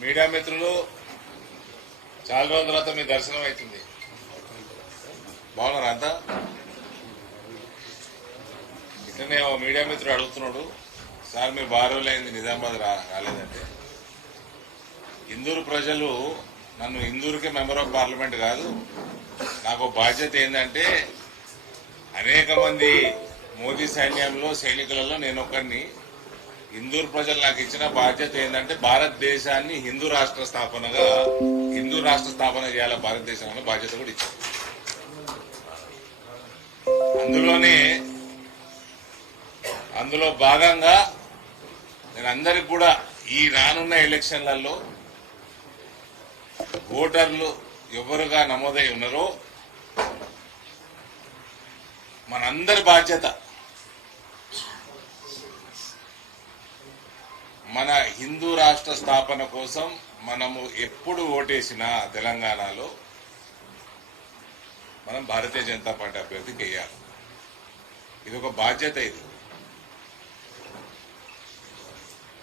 Media మిత్రులు చాలా రోజుల తర్వాత మీ దర్శనం అవుతుంది. బాగున్నారా అంతా? ఇట్లనే ఓ మీడియా మిత్రుడు అడుగుతున్నాడు, సార్ మీరు బాగా రోజులైంది నిజామాబాద్ రాలేదంటే, ఇందూరు ప్రజలు నన్ను ఇందూరుకే మెంబర్ ఆఫ్ పార్లమెంట్ కాదు, నాకు బాధ్యత ఏంటంటే అనేక మంది మోదీ సైన్యంలో సైనికులలో నేను ఒకరిని. హిందూ ప్రజలు నాకు ఇచ్చిన బాధ్యత ఏంటంటే భారతదేశాన్ని హిందూ రాష్ట్ర స్థాపన చేయాలి, భారతదేశంలో బాధ్యత కూడా ఇచ్చారు. అందులో భాగంగా నేను అందరికి కూడా ఈ రానున్న ఎలక్షన్లలో ఓటర్లు ఎవరుగా నమోదై ఉన్నారో మనందరి బాధ్యత మన హిందూ రాష్ట్ర స్థాపన కోసం మనము ఎప్పుడు ఓటేసినా తెలంగాణలో మనం భారతీయ జనతా పార్టీ అభ్యర్థికి వేయాలి. ఇది ఒక బాధ్యత. ఇది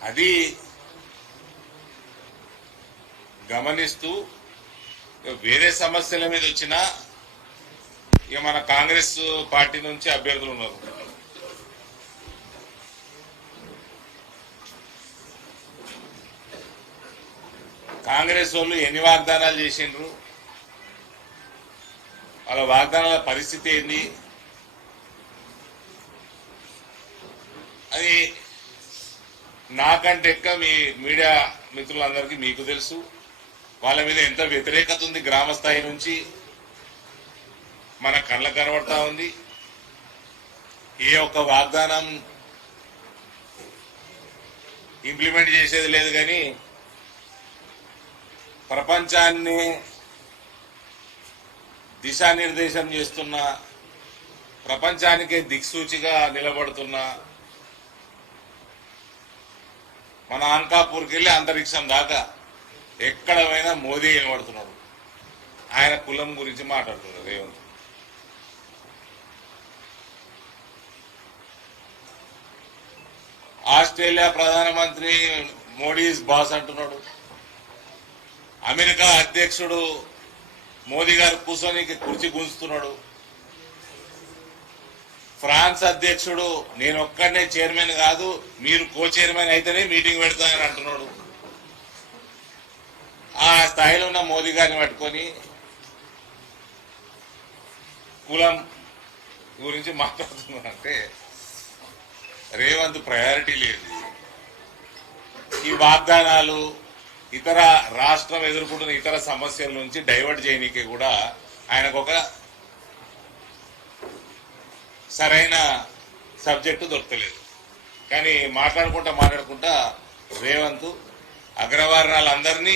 అది గమనిస్తూ వేరే సమస్యల మీద వచ్చినా ఇక మన కాంగ్రెస్ పార్టీ నుంచి అభ్యర్థులు ఉన్నారు. కాంగ్రెస్ వాళ్ళు ఎన్ని వాగ్దానాలు చేసిండ్రు, వాళ్ళ వాగ్దానాల పరిస్థితి ఏంది, అది నాకంటే ఎక్కువ మీ మీడియా మిత్రులందరికీ మీకు తెలుసు. వాళ్ళ మీద ఎంత వ్యతిరేకత ఉంది గ్రామ స్థాయి నుంచి మన కళ్ళకు కనబడతా ఉంది. ఏ ఒక్క వాగ్దానం ఇంప్లిమెంట్ చేసేది లేదు, కానీ ప్రపంచాన్ని దిశానిర్దేశం చేస్తున్న, ప్రపంచానికే దిక్సూచిగా నిలబడుతున్న మన అంకాపూర్కి వెళ్ళి అంతరిక్షం దాకా ఎక్కడ పోయినా మోదీ నిలబడుతున్నాడు. ఆయన కులం గురించి మాట్లాడుతున్నారు రేవంత్. ఆస్ట్రేలియా ప్రధానమంత్రి మోడీ ఈజ్ బాస్ అంటున్నాడు. అమెరికా అధ్యక్షుడు మోదీ గారు కూర్చొని కుర్చీ గుంజుతున్నాడు. ఫ్రాన్స్ అధ్యక్షుడు నేను ఒక్కడనే చైర్మన్ కాదు, మీరు కో చైర్మన్ అయితేనే మీటింగ్ పెడతానని అంటున్నాడు. ఆ స్థాయిలో ఉన్న మోదీ గారిని పట్టుకొని కులం గురించి మాట్లాడుతున్నారంటే రేవంత్ ప్రయారిటీ లేదు. ఈ వాగ్దానాలు ఇతర రాష్ట్రం ఎదుర్కొంటున్న ఇతర సమస్యల నుంచి డైవర్ట్ చేయనీకి కూడా ఆయనకు ఒక సరైన సబ్జెక్టు దొరకలేదు. కానీ మాట్లాడుకుంటా రేవంత్ అగ్రవర్ణాలందరినీ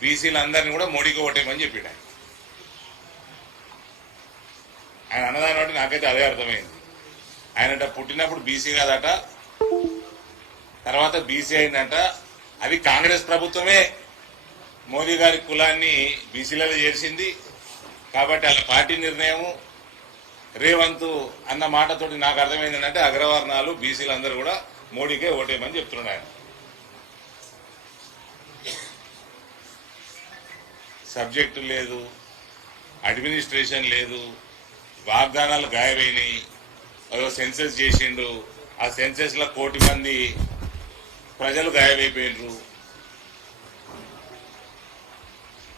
బీసీలందరినీ కూడా మోడీకి ఓటేయమని చెప్పాడు. ఆయన అన్నదాని బట్టి నాకైతే అదే అర్థమైంది. ఆయనట పుట్టినప్పుడు బీసీ కాదట, తర్వాత బీసీ అయిందంట. అది కాంగ్రెస్ ప్రభుత్వమే మోదీ గారి కులాన్ని బీసీలలో చేర్చింది కాబట్టి వాళ్ళ పార్టీ నిర్ణయము. రేవంత్ అన్న మాటతోటి నాకు అర్థమైంది ఏంటంటే అగ్రవర్ణాలు బీసీలందరూ కూడా మోడీకే ఓటేయమని చెప్తున్నాడు ఆయన. సబ్జెక్టు లేదు, అడ్మినిస్ట్రేషన్ లేదు, వాగ్దానాలు గాయమైనాయి. అదో సెన్సెస్ చేసిండు, ఆ సెన్సెస్ లో 1 కోటి మంది ప్రజలు గాయమైపోయినరు.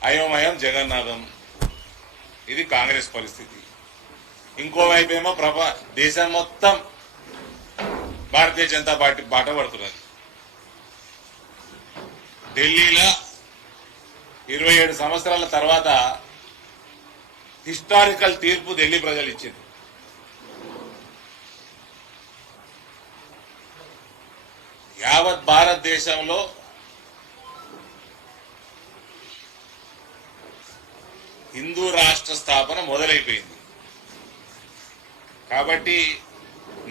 అయోమయం జగన్నాథం. ఇది కాంగ్రెస్ పరిస్థితి. ఇంకోవైపు ఏమో దేశం మొత్తం భారతీయ జనతా పార్టీ బాట పడుతున్నది. ఢిల్లీలో 27 సంవత్సరాల తర్వాత హిస్టారికల్ తీర్పు ఢిల్లీ ప్రజలు ఇచ్చింది. యావత్ భారతదేశంలో హిందూ రాష్ట్ర స్థాపన మొదలైపోయింది. కాబట్టి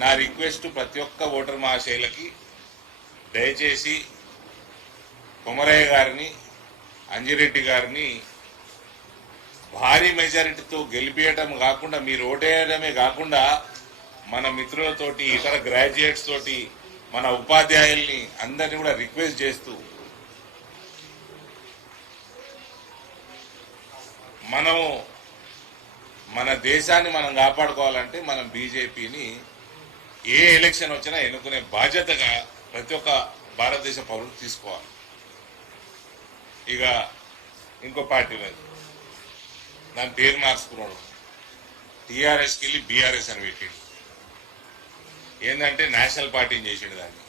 నా రిక్వెస్ట్ ప్రతి ఒక్క ఓటర్ మహాశైలకి, దయచేసి కొమరయ్య గారిని, అంజిరెడ్డి గారిని భారీ మెజారిటీతో గెలిపియటం కాకుండా, మీరు ఓటేయడమే కాకుండా మన మిత్రులతోటి, ఇతర గ్రాడ్యుయేట్స్ తోటి, మన ఉపాధ్యాయుల్ని అందరినీ కూడా రిక్వెస్ట్ చేస్తూ మనము మన దేశాన్ని మనం కాపాడుకోవాలంటే మనం బీజేపీని ఏ ఎలక్షన్ వచ్చినా ఎన్నుకునే బాధ్యతగా ప్రతి ఒక్క భారతదేశ పౌరుడు తీసుకోవాలి. ఇక ఇంకో పార్టీ లేదు, దాని పేరు మార్చుకున్నాడు, టీఆర్ఎస్కి వెళ్ళి బీఆర్ఎస్ అని పెట్టిండు. ఏంటంటే నేషనల్ పార్టీని చేసిండు దాన్ని.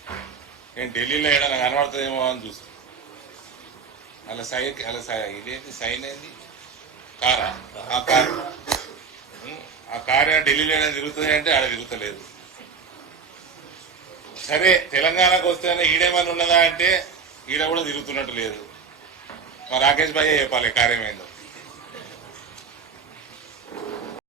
నేను ఢిల్లీలో ఏదైనా కనబడుతుందేమో అని చూస్తాను. ఇదేంటి సైన్ ఏంది కారా, ఆ కారు ఢిల్లీలో ఏదైనా తిరుగుతుంది అంటే ఆడ తిరుగుతలేదు. సరే తెలంగాణకు వస్తేనే ఈడేమని ఉన్నదా అంటే ఈడ కూడా తిరుగుతున్నట్టు లేదు. మా రాకేష్ భాయ్య చెప్పాలి కార్యమైందో.